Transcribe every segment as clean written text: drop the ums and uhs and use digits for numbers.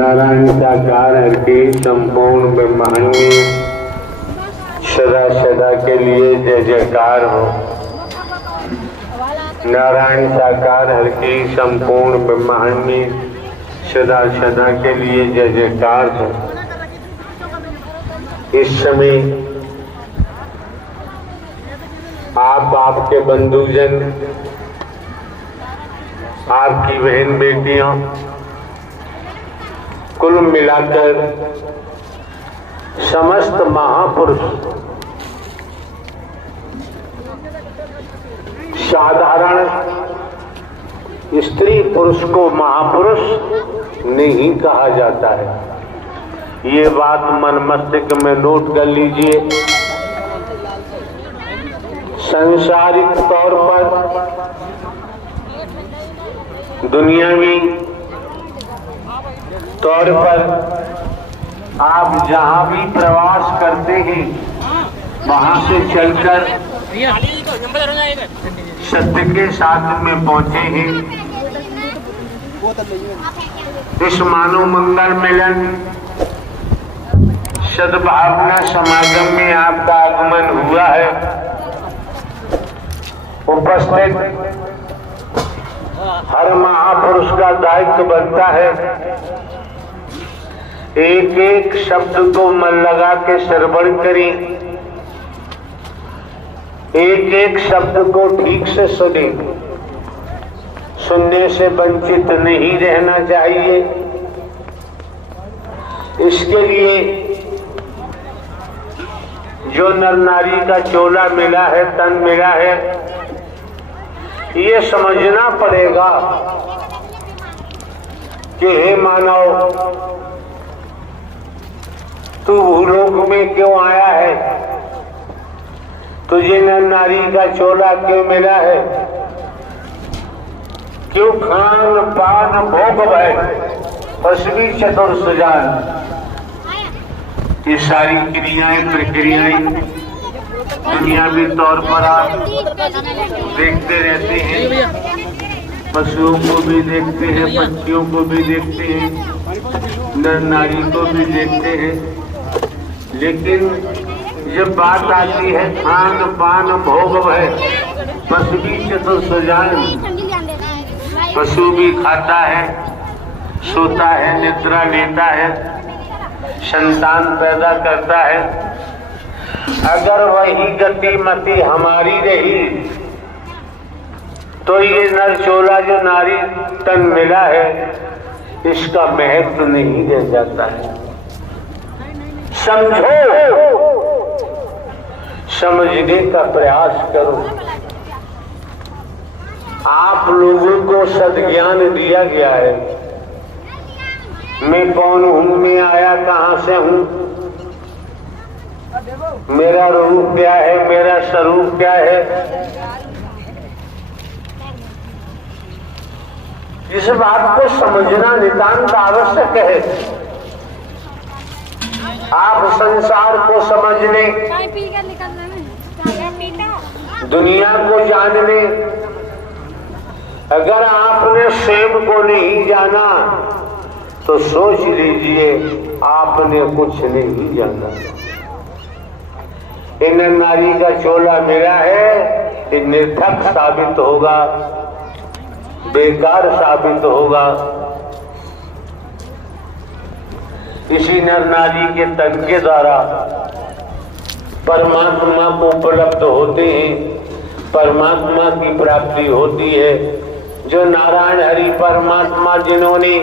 नारायण साकार हर के संपूर्ण ब्रह्मांड में सदा सदा के लिए जय जयकार हो। नारायण साकार हर के संपूर्ण ब्रह्मांड में सदा सदा के लिए जय जयकार हो। इस समय आप, आपके बंधुजन, आपकी बहन बेटियां, कुल मिलाकर समस्त महापुरुष साधारण स्त्री पुरुष को महापुरुष नहीं कहा जाता है। ये बात मन मस्तिष्क में नोट कर लीजिए। सांसारिक तौर पर दुनियावी तौर पर आप जहां भी प्रवास करते हैं वहां से चलकर सत्य के साथ में पहुंचे हैं। इस मानव मंगल मिलन सद्भावना समागम में आपका आगमन हुआ है। उपस्थित हर महापुरुष का दायित्व बनता है एक एक शब्द को मन लगा के श्रवण करें, एक एक शब्द को ठीक से सुने। सुनने से वंचित नहीं रहना चाहिए। इसके लिए जो नर नारी का चोला मिला है, तन मिला है, ये समझना पड़ेगा कि हे मानव, तू भूलोक में क्यों आया है? तुझे नर नारी का चोला क्यों मिला है? क्यों खान पान भोग भय पशवी चतुर सुजान, ये सारी क्रियाएं प्रक्रियाएं दुनियावी तौर पर आप देखते रहते हैं। पशुओं को भी देखते हैं, पक्षियों को भी देखते हैं, नर नारी को भी देखते हैं। लेकिन जब बात आती है खान पान भोग भय पशवी चतुर सुजान, पशु भी खाता है, सोता है, निद्रा लेता है, संतान पैदा करता है। अगर वही गति मति हमारी रही तो ये नर चोला जो नारी तन मिला है, इसका महत्व नहीं रह जाता है। समझो, समझने का प्रयास करो। आप लोगों को सद्ज्ञान दिया गया है। मैं कौन हूं, मैं आया कहां से हूं, मेरा रूप क्या है, मेरा स्वरूप क्या है, इस बात को समझना नितांत आवश्यक है। आप संसार को समझने, दुनिया को जानने, अगर आपने सेब को नहीं जाना तो सोच लीजिए आपने कुछ नहीं जाना। इन नारी का चोला मिला है, ये निर्थक साबित होगा, बेकार साबित होगा। इसी नर नारी के तन के द्वारा परमात्मा को उपलब्ध होते हैं, परमात्मा की प्राप्ति होती है। जो नारायण हरि परमात्मा जिन्होंने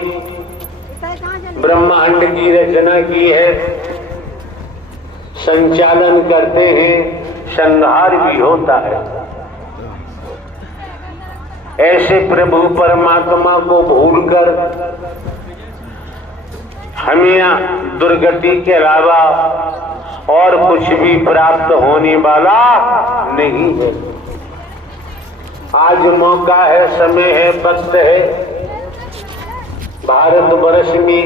ब्रह्मांड की रचना की है, संचालन करते हैं, संहार भी होता है। ऐसे प्रभु परमात्मा को भूलकर हमें दुर्गति के अलावा और कुछ भी प्राप्त होने वाला नहीं है। आज मौका है, समय है, वक्त है। भारतवर्ष में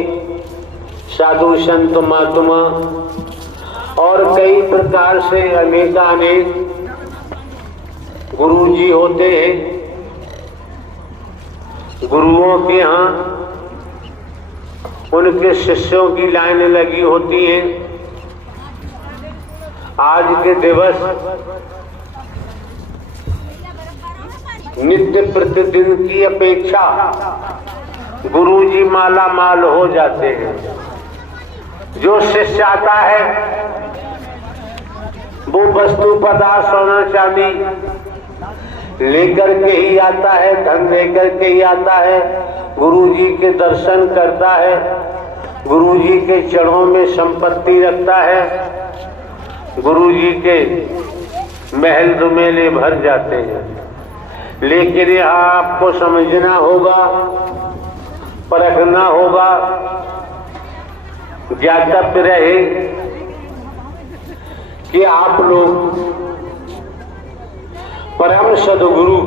साधु संत महात्मा और कई प्रकार से अनेकानेक गुरु जी होते हैं। गुरुओं के यहाँ उनके शिष्यों की लाइन लगी होती है। आज के दिवस नित्य प्रतिदिन की अपेक्षा गुरुजी माला माल हो जाते हैं। जो शिष्य आता है वो वस्तु पदार्थ सोना चांदी लेकर के ही आता है, धन लेकर के ही आता है। गुरुजी के दर्शन करता है, गुरुजी के चरणों में संपत्ति रखता है, गुरुजी के महल दुमेले भर जाते हैं। लेकिन यहाँ आपको समझना होगा, परखना होगा, ज्ञातव्य रहे कि आप लोग परम सदगुरु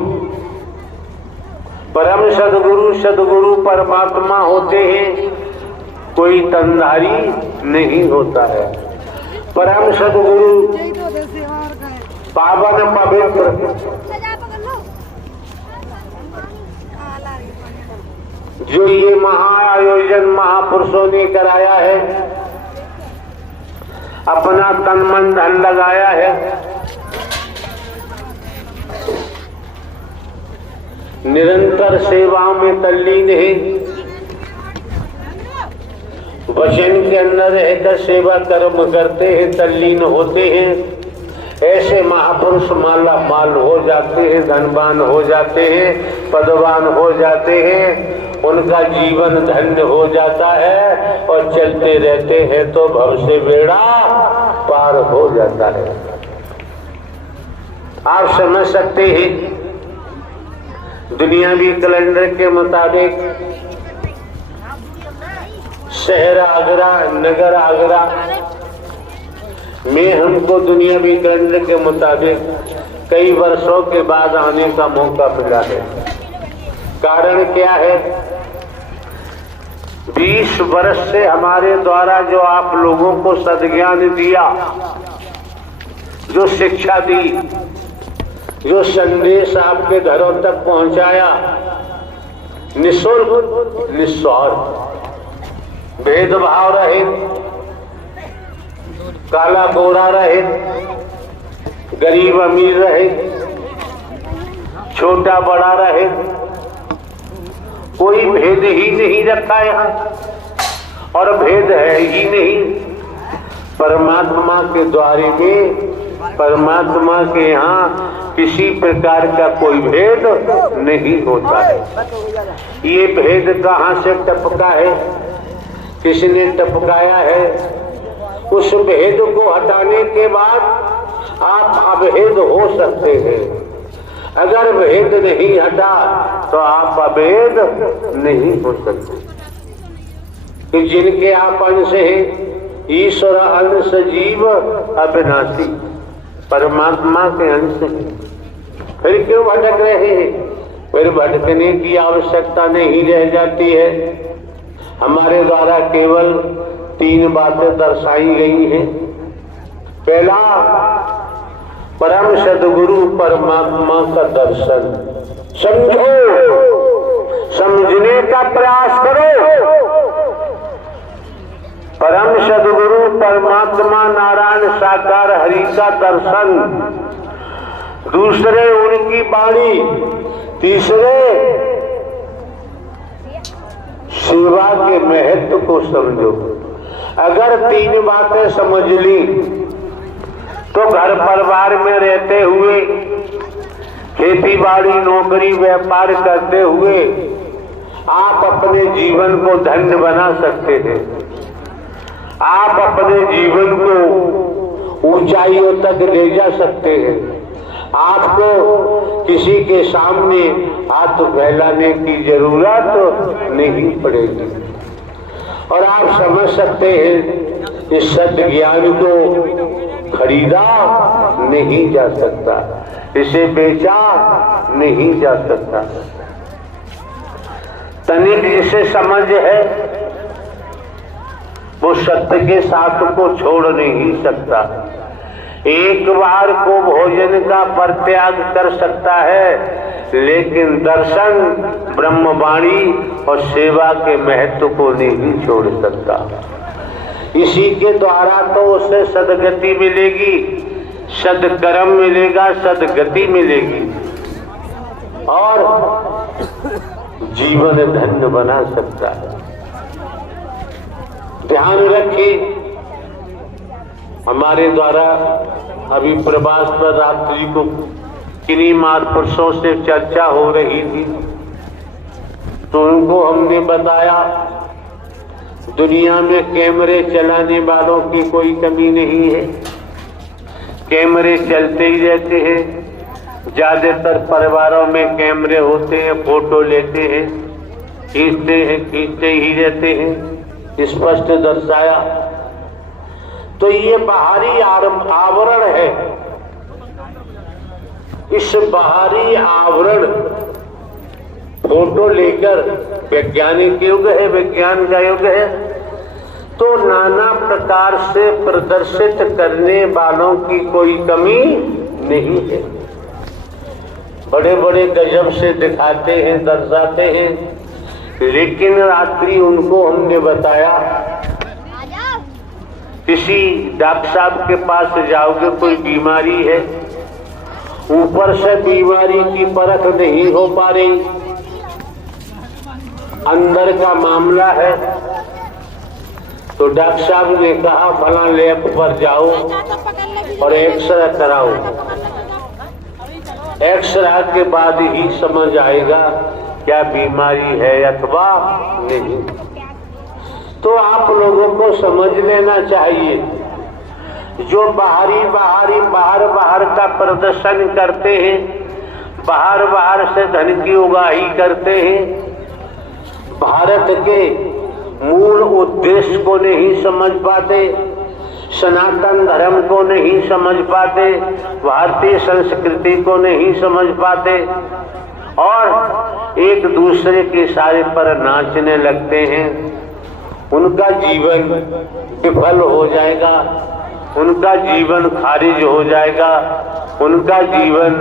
परमात्मा होते हैं, कोई तनधारी नहीं होता है। परम सदगुरु पावन पवित्र जो ये महाआयोजन महापुरुषों ने कराया है, अपना तन मन धन लगाया है, निरंतर सेवा में तल्लीन है, वचन के अंदर रहकर सेवा कर्म करते हैं, तल्लीन होते हैं। ऐसे महापुरुष माला माल हो जाते हैं, धनवान हो जाते हैं, पदवान हो जाते हैं, उनका जीवन धन्य हो जाता है और चलते रहते हैं तो भव से बेड़ा पार हो जाता है। आप समझ सकते हैं, दुनियावी कैलेंडर के मुताबिक शहर आगरा, नगर आगरा में हमको दुनियावी कैलेंडर के मुताबिक कई वर्षों के बाद आने का मौका मिला है। कारण क्या है? 20 वर्ष से हमारे द्वारा जो आप लोगों को सद्ज्ञान दिया, जो शिक्षा दी, जो संदेश आपके घरों तक पहुंचाया, निःशुल्क निस्वार्थ, भेदभाव रहित, काला गोरा रहित, गरीब अमीर रहित, छोटा बड़ा रहित, कोई भेद ही नहीं रखा यहाँ, और भेद है ही नहीं। परमात्मा के द्वारे में, परमात्मा के यहाँ किसी प्रकार का कोई भेद नहीं होता है। ये भेद कहाँ से टपका है, किसने टपकाया है? उस भेद को हटाने के बाद आप अभेद हो सकते हैं। अगर भेद नहीं हटा तो आप अभेद नहीं हो सकते। तो जिनके आप अंश हैं, ईश्वर अंश जीव अविनाशी, परमात्मा के अंश हैं, फिर क्यों भटक रहे हैं? फिर भटकने की आवश्यकता नहीं रह जाती है। हमारे द्वारा केवल 3 बातें दर्शाई गई हैं। पहला, परम सद्गुरु परमात्मा का दर्शन। समझो, समझने का प्रयास करो। परम सद्गुरु परमात्मा नारायण साकार हरि का दर्शन। दूसरे, उनकी वाणी। तीसरे, सेवा के महत्व को समझो। अगर 3 बातें समझ ली तो घर परिवार में रहते हुए, खेती बाड़ी नौकरी व्यापार करते हुए आप अपने जीवन को धन्य बना सकते हैं। आप अपने जीवन को ऊंचाइयों तक ले जा सकते हैं। आपको किसी के सामने हाथ फैलाने की जरूरत नहीं पड़ेगी। और आप समझ सकते हैं, इस सत्य ज्ञान को खरीदा नहीं जा सकता, इसे बेचा नहीं जा सकता। तनिक जिसे समझ है वो सत्य के साथ को छोड़ नहीं सकता। एक बार को भोजन का परित्याग कर सकता है, लेकिन दर्शन ब्रह्मवाणी और सेवा के महत्व को नहीं छोड़ सकता। इसी के द्वारा तो उसे सदगति मिलेगी, सदकर्म मिलेगा, सदगति मिलेगी और जीवन धन्य बना सकता है। ध्यान रखिए, हमारे द्वारा अभी प्रवास पर रात्रि को किन्हीं महापुरुषों से चर्चा हो रही थी, तो उनको हमने बताया दुनिया में कैमरे चलाने वालों की कोई कमी नहीं है। कैमरे चलते ही रहते हैं। ज्यादातर परिवारों में कैमरे होते हैं, फोटो लेते हैं, खींचते ही रहते हैं, स्पष्ट दर्शाया। तो ये बाहरी आवरण है। इस बाहरी आवरण फोटो लेकर वैज्ञानिक युग है, विज्ञान का युग है, तो नाना प्रकार से प्रदर्शित करने वालों की कोई कमी नहीं है। बड़े बड़े गजब से दिखाते हैं, दर्शाते हैं, लेकिन रात्रि उनको हमने बताया किसी डॉक्टर साहब के पास जाओगे, कोई बीमारी है, ऊपर से बीमारी की परख नहीं हो पा रही, अंदर का मामला है, तो डॉक्टर साहब ने कहा फला लैब पर जाओ और एक्सरे कराओ। एक्सरे के बाद ही समझ आएगा क्या बीमारी है अथवा नहीं। तो आप लोगों को समझ लेना चाहिए, जो बाहर का प्रदर्शन करते हैं, बाहर से धन की उगाही करते हैं, भारत के मूल उद्देश्य को नहीं समझ पाते, सनातन धर्म को नहीं समझ पाते, भारतीय संस्कृति को नहीं समझ पाते और एक दूसरे के इशारे पर नाचने लगते हैं। उनका जीवन विफल हो जाएगा, उनका जीवन खारिज हो जाएगा, उनका जीवन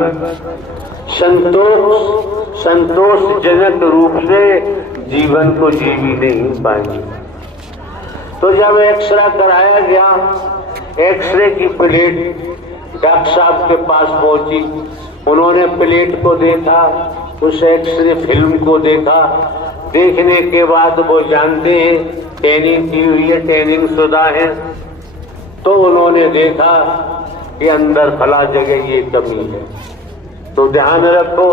संतोषजनक रूप से जीवन को जी भी नहीं पाएंगे। तो जब एक्सरे कराया गया, एक्सरे की प्लेट डॉक्टर साहब के पास पहुंची, उन्होंने प्लेट को देखा, उस एक्सरे फिल्म को देखा, देखने के बाद वो जानते हैं ट्रेनिंग की हुई है, ट्रेनिंग शुदा है, तो उन्होंने देखा कि अंदर फला जगह ये कमी है। तो ध्यान रखो,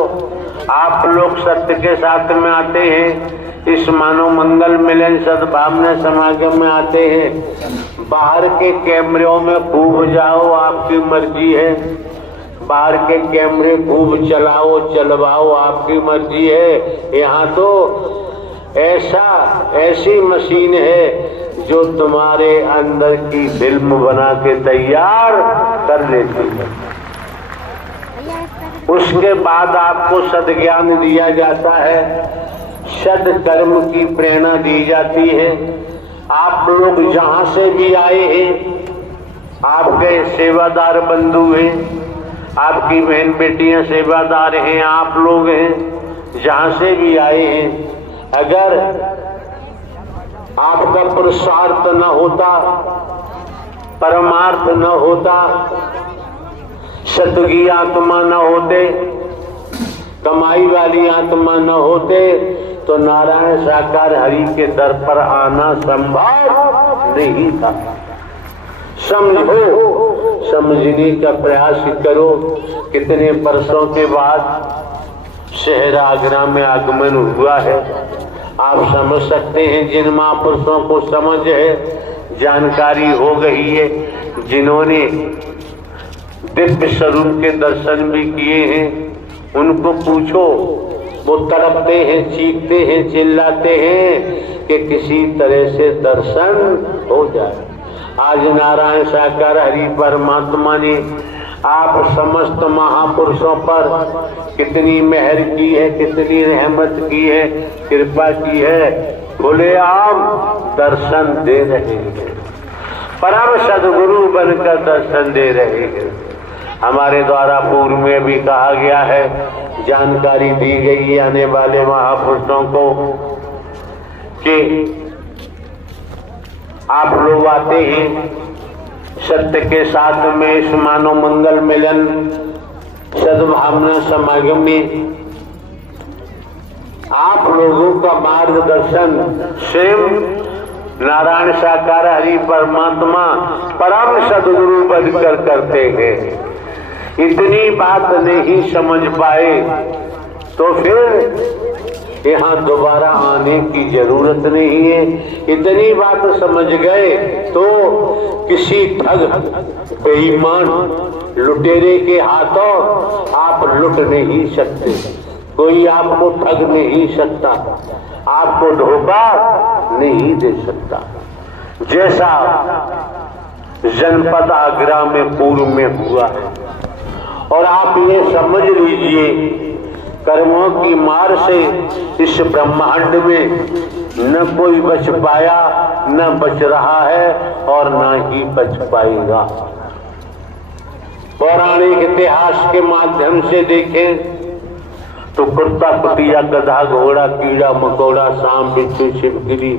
आप लोग सत्य के साथ में आते हैं, इस मानव मंगल मिलन सद्भावना समागम में आते हैं। बाहर के कैमरों में खूब जाओ, आपकी मर्जी है, बाहर के कैमरे खूब चलाओ चलवाओ, आपकी मर्जी है। यहाँ तो ऐसी मशीन है जो तुम्हारे अंदर की फिल्म बना के तैयार कर लेती है। उसके बाद आपको सद्ज्ञान दिया जाता है, सद्कर्म की प्रेरणा दी जाती है। आप लोग जहां से भी आए हैं, आपके सेवादार बंधु हैं, आपकी बहन बेटियां सेवादार हैं, आप लोग हैं, जहां से भी आए हैं, अगर आपका पुरुषार्थ न होता, परमार्थ न होता, सतुगी आत्मा न होते, कमाई वाली आत्मा न होते, तो नारायण साकार हरि के दर पर आना संभव नहीं था। समझो, समझने का प्रयास करो। कितने वर्षों के बाद शहर आगरा में आगमन हुआ है, आप समझ सकते हैं। जिन महापुरुषों को समझ है, जानकारी हो गई है, जिन्होंने दिव्य स्वरूप के दर्शन भी किए हैं, उनको पूछो, वो तड़पते हैं, चीखते हैं, चिल्लाते हैं कि किसी तरह से दर्शन हो जाए। आज नारायण साकार हरि परमात्मा ने आप समस्त महापुरुषों पर कितनी मेहर की है, कितनी रहमत की है, कृपा की है, खुलेआम दर्शन दे रहे हैं, परम सदगुरु बनकर दर्शन दे रहे हैं। हमारे द्वारा पूर्व में भी कहा गया है, जानकारी दी गई है आने वाले महापुरुषों को कि आप लोग आते ही सत्य के साथ में इस मानव मंगल मिलन सद्भावना समागम में आप लोगों का मार्गदर्शन स्वयं नारायण साकार हरि परमात्मा परम सद्गुरु बनकर करते हैं। इतनी बात नहीं समझ पाए तो फिर यहाँ दोबारा आने की जरूरत नहीं है। इतनी बात समझ गए तो किसी ठग बेईमान लुटेरे के हाथों आप लुट नहीं सकते। कोई आपको ठग नहीं सकता, आपको धोखा नहीं दे सकता। जैसा जनपद आगरा में पूर्व में हुआ है, और आप ये समझ लीजिए कर्मों की मार से इस ब्रह्मांड में न कोई बच पाया, न बच रहा है और न ही बच पाएगा। पौराणिक इतिहास के माध्यम से देखें तो कुत्ता कुतिया गधा घोड़ा कीड़ा मकोड़ा सांप बिच्छू छिपकली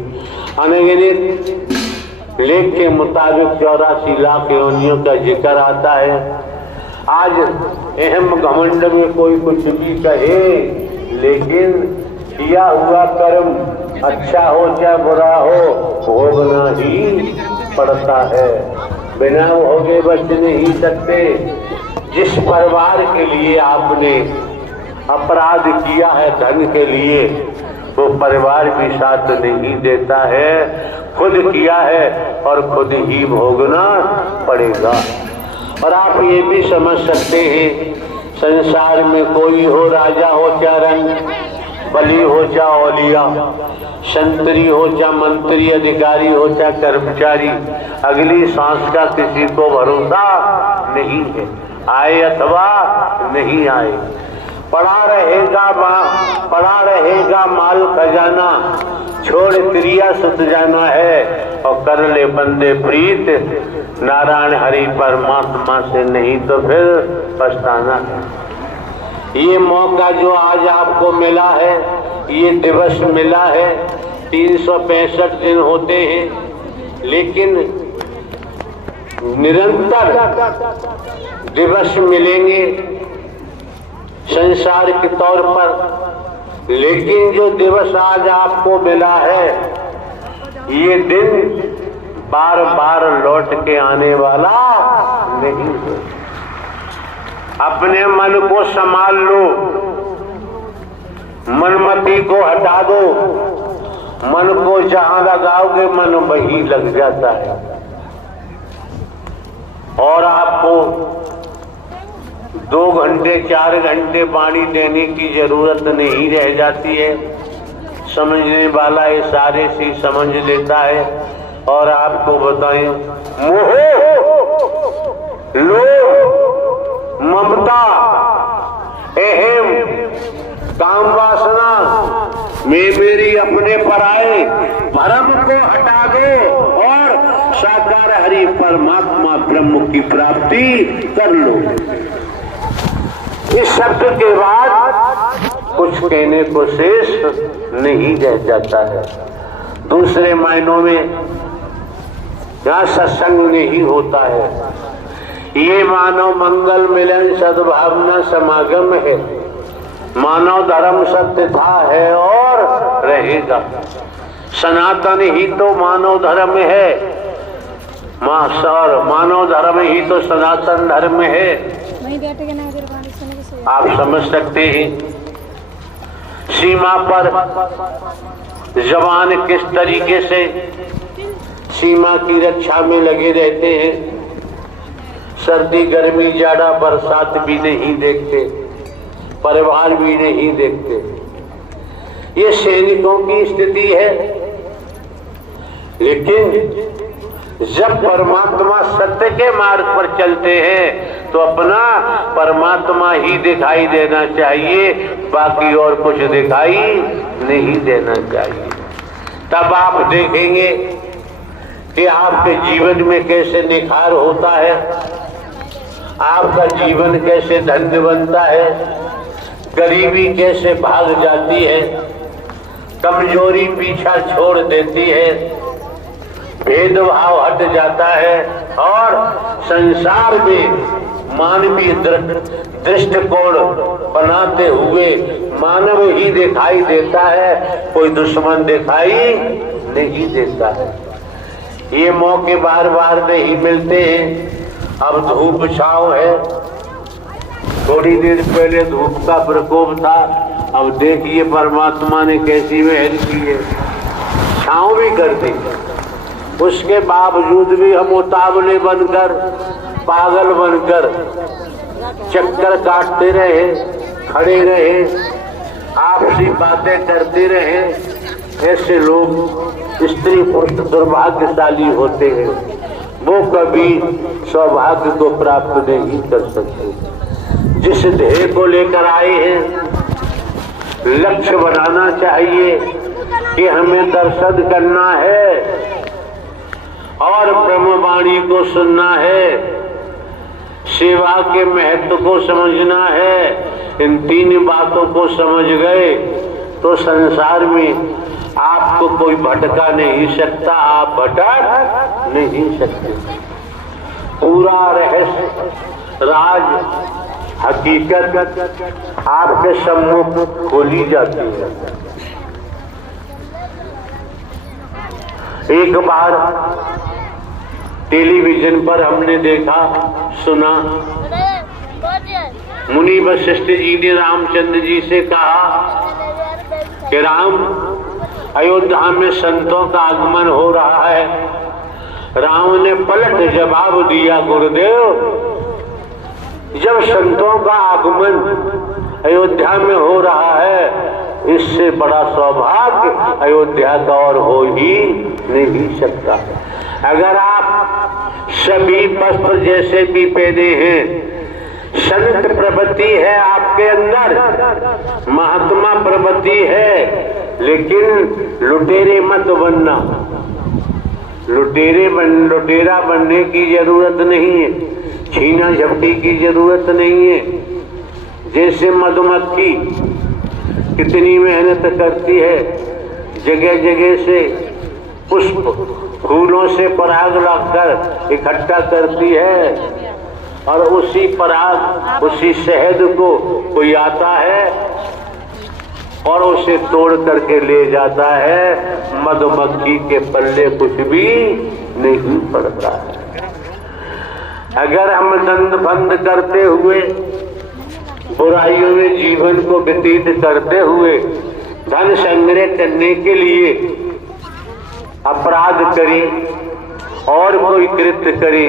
अनगिनत लेख के मुताबिक 84 लाख योनियों का जिक्र आता है। आज अहम घमंड में कोई कुछ भी कहे, लेकिन किया हुआ कर्म अच्छा हो चाहे बुरा हो भोगना ही पड़ता है। बिना भोगे बच नहीं सकते। जिस परिवार के लिए आपने अपराध किया है धन के लिए, वो परिवार भी साथ नहीं देता है। खुद किया है और खुद ही भोगना पड़ेगा। और आप ये भी समझ सकते हैं, संसार में कोई हो राजा हो चाहे रंग, बली हो चाहे औलिया, संतरी हो चाहे मंत्री, अधिकारी हो चाहे कर्मचारी, अगली सांस का किसी को भरोसा नहीं है, आए अथवा नहीं आए। पड़ा रहेगा माल खजाना, छोड़ क्रिया सुत जाना है और कर ले बंदे प्रीत नारायण हरि परमात्मा से, नहीं तो फिर पछताना है। ये मौका जो आज आपको मिला है, ये दिवस मिला है, 365 दिन होते हैं, लेकिन निरंतर दिवस मिलेंगे संसार के तौर पर। लेकिन जो दिवस आज आपको मिला है, ये दिन बार बार लौट के आने वाला नहीं है। अपने मन को संभाल लो, मनमति को हटा दो। मन को जहां लगाओगे मन वहीं लग जाता है, और आपको 2 घंटे 4 घंटे पानी देने की जरूरत नहीं रह जाती है। समझने वाला ये सारे चीज समझ लेता है। और आपको बताएं, मोह, लोभ, ममता, अहम, काम वासना में मेरी अपने पराए भरम को हटा दो और साकार हरि परमात्मा ब्रह्म की प्राप्ति कर लो। इस शब्द के बाद कुछ कहने को शेष नहीं रह जाता है। दूसरे मायनों में यहाँ सत्संग नहीं होता है। ये मानव मंगल मिलन सद्भावना समागम है। मानव धर्म सत्य था, है और रहेगा। सनातन ही तो मानव धर्म है, मानव धर्म ही तो सनातन धर्म है। आप समझ सकते हैं सीमा पर जवान किस तरीके से सीमा की रक्षा में लगे रहते हैं। सर्दी गर्मी जाड़ा बरसात भी नहीं देखते, परिवार भी नहीं देखते। ये सैनिकों की स्थिति है। लेकिन जब परमात्मा सत्य के मार्ग पर चलते हैं तो अपना परमात्मा ही दिखाई देना चाहिए, बाकी और कुछ दिखाई नहीं देना चाहिए। तब आप देखेंगे कि आपके जीवन में कैसे निखार होता है। आपका जीवन कैसे धन्य बनता है, गरीबी कैसे भाग जाती है, कमजोरी पीछा छोड़ देती है, भेदभाव हट जाता है और संसार में मानवीय दृष्टिकोण बनाते हुए मानव ही दिखाई देता है, कोई दुश्मन दिखाई नहीं देता है। ये मौके बार बार नहीं मिलते हैं। अब धूप छांव है, थोड़ी देर पहले धूप का प्रकोप था, अब देखिए परमात्मा ने कैसी मेहर की है, छांव भी कर दी। उसके बावजूद भी हम उतावले बनकर, पागल बनकर चक्कर काटते रहे, खड़े रहे, आपसी बातें करते रहे। ऐसे लोग स्त्री पुरुष दुर्भाग्यशाली होते हैं, वो कभी सौभाग्य को प्राप्त नहीं कर सकते। जिस ध्येय को लेकर आए हैं, लक्ष्य बनाना चाहिए कि हमें दर्शन करना है और ब्रह्मवाणी को सुनना है, सेवा के महत्व को समझना है। इन तीन बातों को समझ गए तो संसार में आपको कोई भटका नहीं सकता, आप भटक नहीं सकते। पूरा रहस्य, राज, हकीकत आपके सम्मुख खोली जाती है। एक बार टेलीविजन पर हमने देखा, सुना, मुनि वशिष्ठ जी ने रामचंद्र जी से कहा कि राम, अयोध्या में संतों का आगमन हो रहा है। राम ने पलट जवाब दिया, गुरुदेव, जब संतों का आगमन अयोध्या में हो रहा है, इससे बड़ा सौभाग्य अयोध्या का और हो ही नहीं सकता। अगर आप सभी वस्त्र जैसे भी पहने हैं, संत प्रवृत्ति है आपके अंदर, महात्मा प्रवृत्ति है, लेकिन लुटेरे मत बनना। लुटेरा बनने की जरूरत नहीं है, छीना झपटी की जरूरत नहीं है। जैसे मधुमक्खी कितनी मेहनत करती है, जगह जगह से पुष्प, फूलों से पराग लाकर इकट्ठा करती है और उसी पराग, उसी शहद को कोई आता है और उसे तोड़ करके ले जाता है। मधुमक्खी के पल्ले कुछ भी नहीं पड़ता है। अगर हम दंड बंद करते हुए, बुराइयों में जीवन को व्यतीत करते हुए, धन संग्रह करने के लिए अपराध करें और कोई कृत्य करें,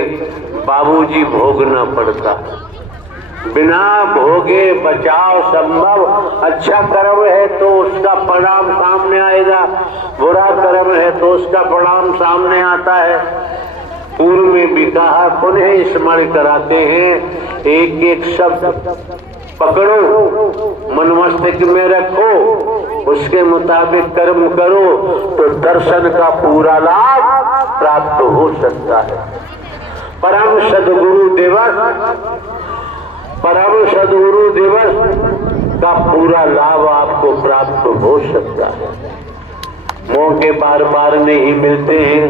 बाबूजी भोगना पड़ता। बिना भोगे बचाव संभव। अच्छा कर्म है तो उसका परिणाम सामने आएगा, बुरा कर्म है तो उसका परिणाम सामने आता है। पूर्व में भी कहा, पुनः स्मरण कराते हैं, एक एक शब्द पकड़ो, मन मस्तिष्क में रखो, उसके मुताबिक कर्म करो तो दर्शन का पूरा लाभ प्राप्त हो सकता है। परम सद्गुरु दिवस का पूरा लाभ आपको प्राप्त हो सकता है। मौके बार बार नहीं मिलते हैं।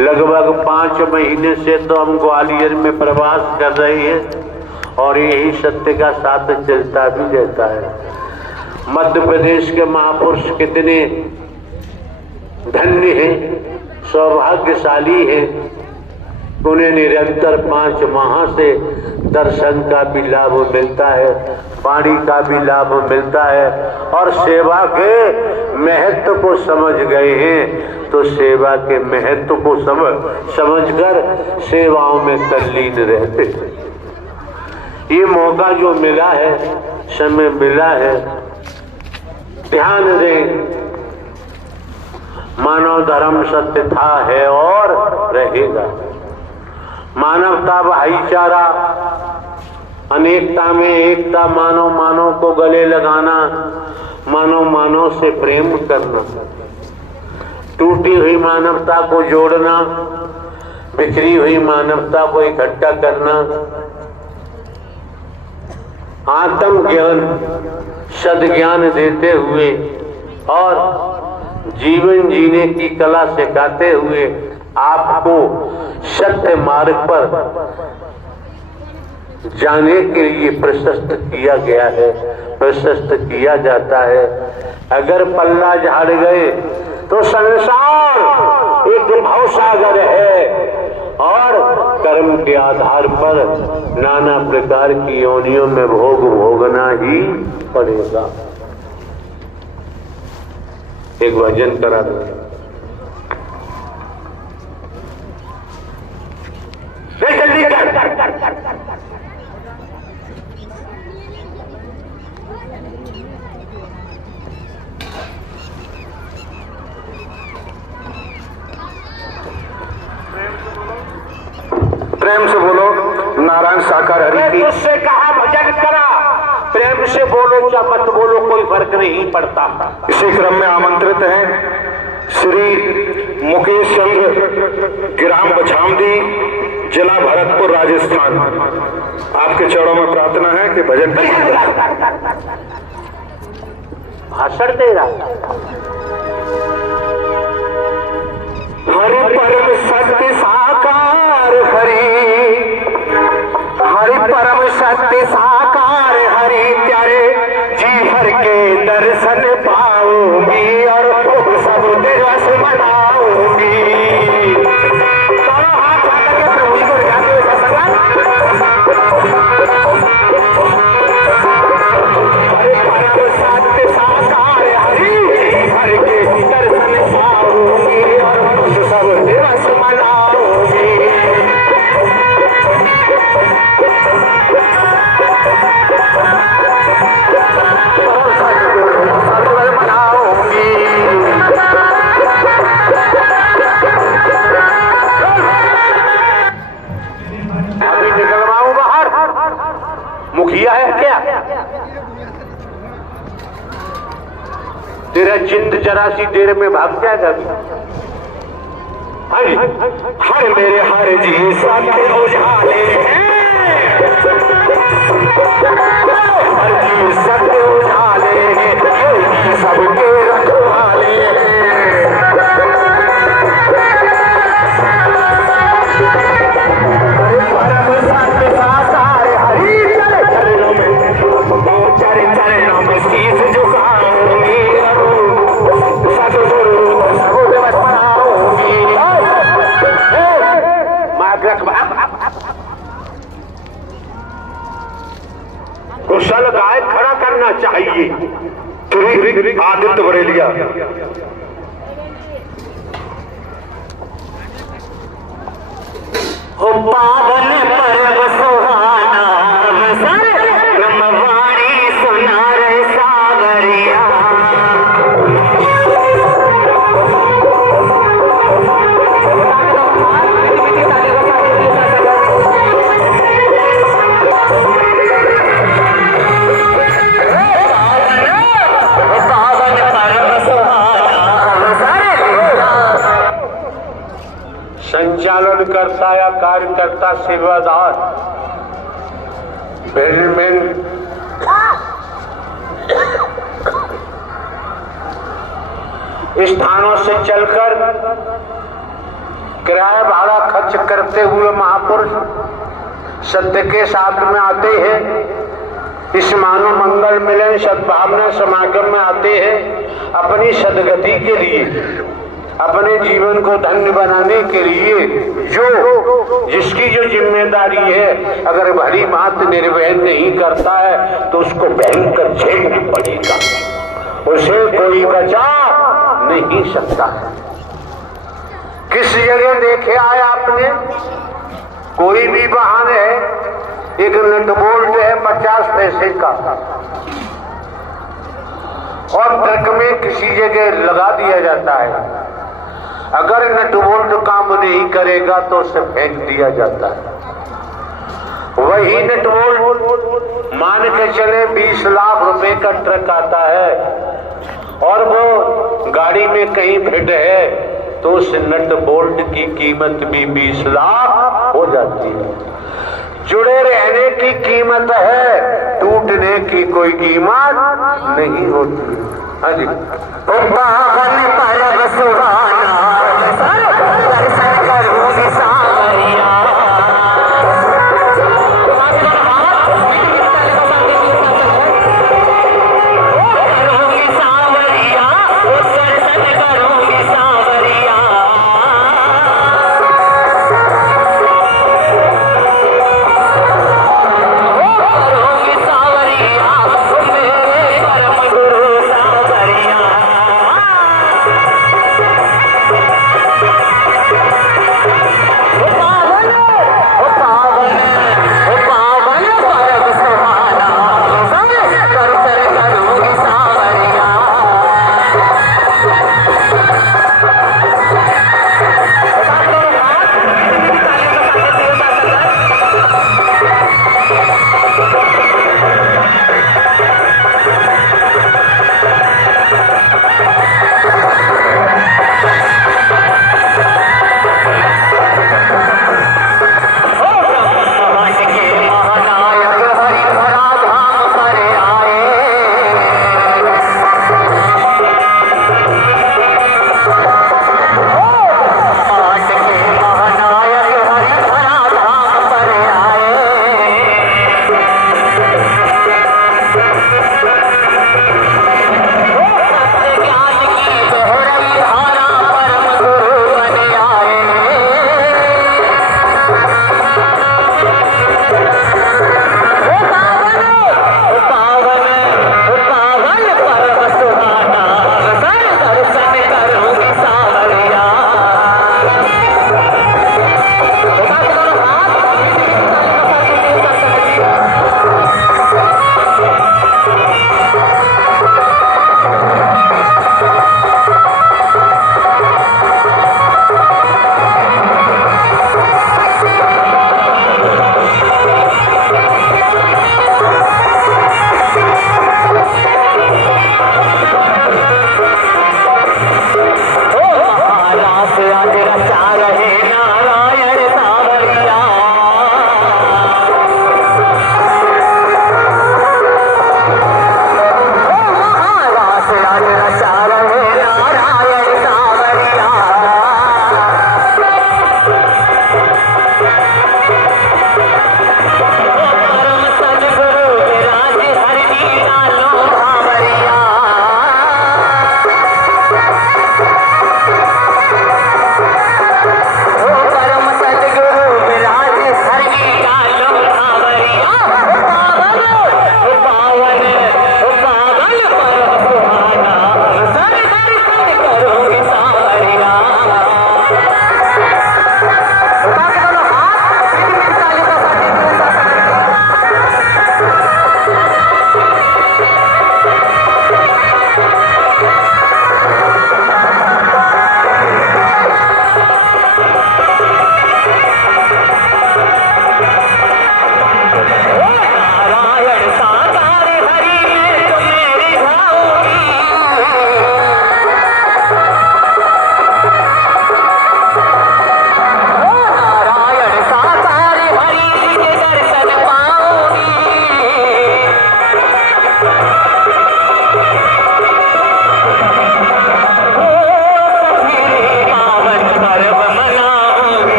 लगभग 5 महीने से तो हम ग्वालियर में प्रवास कर रहे हैं और यही सत्य का साथ चलता भी रहता है। मध्य प्रदेश के महापुरुष कितने धन्य हैं, सौभाग्यशाली हैं, उन्हें निरंतर 5 माह से दर्शन का भी लाभ मिलता है, पानी का भी लाभ मिलता है और सेवा के महत्व को समझ गए हैं। तो सेवा के महत्व को समझकर सेवाओं में तल्लीन रहते हैं। ये मौका जो मिला है, समय मिला है, ध्यान दें। मानव धर्म सत्य था, है और रहेगा। मानवता, भाईचारा, अनेकता में एकता, मानव को गले लगाना, मानव से प्रेम करना, टूटी हुई मानवता को जोड़ना, बिखरी हुई मानवता को इकट्ठा करना, आत्मज्ञान सद्ज्ञान देते हुए और जीवन जीने की कला सिखाते हुए आपको सत्य मार्ग पर जाने के लिए प्रशस्त किया गया है, प्रशस्त किया जाता है। अगर पल्ला झाड़ गए तो संसार एक भवसागर है और कर्म के आधार पर नाना प्रकार की योनियों में भोग भोगना ही पड़ेगा। एक भजन करा दो। जल्दी कर। प्रेम से बोलो नारायण साकार हरि की। तुझसे कहा भजन करा, प्रेम से बोलो या मत बोलो कोई फर्क नहीं पड़ता। इसी क्रम में आमंत्रित हैं श्री मुकेश चंद्र ग्राम बछामदी, जिला भरतपुर, राजस्थान। आपके चरणों में प्रार्थना है कि भजन भाषण दे रहा। हरि परम सत्य साकार हरि, हरि परम सत्य साकार हरि, प्यारे जी भर के दर्शन पाऊंगी और सब दिवस मनाऊंगी। हरि परम सत्य साकार हरि, हरि के दर्शन पाऊंगी और सब दिवस मनाऊंगी। अभी निकलवाऊं बाहर, मुखिया है क्या? तेरा चिंत जरा सी देर में भाग जाएगा। हर मेरे हर जी सत्य उजाले हैं, हर जी सत्य उजाले हैं, सबके रखवाले हैं। परम सत्य साकार हरि, चरणों में शीश झुकाऊंगी, सतगुरु सब दिवस मनाऊंगी। कुशल गाय खड़ा करना चाहिए। आदित्य बरेलिया। हो पावन पर्व सुहाना अवसर, ब्रह्मवाणी सुना रे सागरिया। पावन पर्व सुहाना अवसर, संचालन करता या कार्यकर्ता सेवादार बेलमेन स्थानों से चलकर किराया भाड़ा खर्च करते हुए महापुरुष सत्य के साथ में आते हैं। इस मानव मंगल मिलन सद्भावना समागम में आते हैं अपनी सदगति के लिए, अपने जीवन को धन्य बनाने के लिए। जिसकी जो जिम्मेदारी है, अगर भली बात निर्वहन नहीं करता है तो उसको भयंकर झेलना पड़ेगा, उसे कोई बचा नहीं सकता। किस जगह देखे आए आपने, कोई भी वाहन है, एक नट बोल्ट है 50 पैसे का और ट्रक में किसी जगह लगा दिया जाता है। अगर नट बोल्ट काम नहीं करेगा तो उसे फेंक दिया जाता है। वही नट बोल्ट मान के चले 20 लाख रुपए का ट्रक आता है और वो गाड़ी में कहीं फिट है तो उस नट बोल्ट की कीमत भी 20 लाख हो जाती है। जुड़े रहने की कीमत है, टूटने की कोई कीमत नहीं होती। हाँ जी। पावन पर्व सुहाना दर्शन करूंगी सांवरिया। करूंगी सांवरिया, दर्शन करूंगी सांवरिया। करूंगी सांवरिया, मेरे परम गुरु सांवरिया।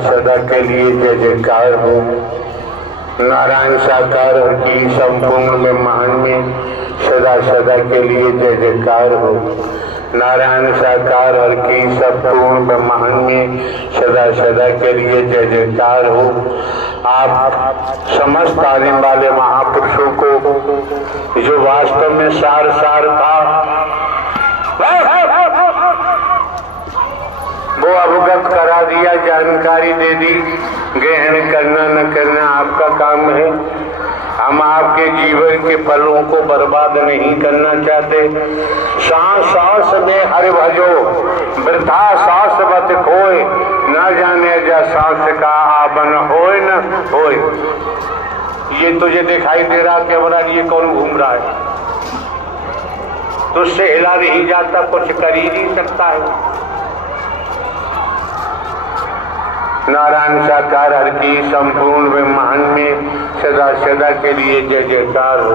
सदा के लिए जय जयकार हो। नारायण साकार की संपूर्ण ब्रह्मांड में सदा के लिए जय जयकार हो। नारायण साकार की संपूर्ण ब्रह्मांड में सदा के लिए जय जयकार हो। आप समस्त आने वाले महापुरुषों को जो वास्तव में सार था वो अवगत करा दिया, जानकारी दे दी। ग्रहण करना न करना आपका काम है। हम आपके जीवन के पलों को बर्बाद नहीं करना चाहते। सांस सांस में हरि भजो, वृथा सांस बत खोए, न जाने जा सांस का आवन होए न होए। ये तुझे दिखाई दे रहा कैमरा, ये कौन घूम रहा है? तुझसे हिला नहीं जाता, कुछ कर ही नहीं सकता है। नारायण साकार हर की संपूर्ण ब्रह्मांड में सदा के लिए जय जयकार हो।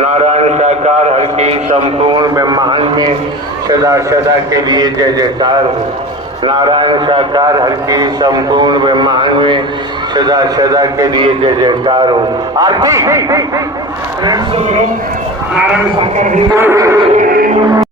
नारायण साकार हर की संपूर्ण ब्रह्मांड में सदा के लिए जय जयकार हो। नारायण साकार हर की संपूर्ण ब्रह्मांड में सदा के लिए जय जयकार हो। आरती नारायण साकार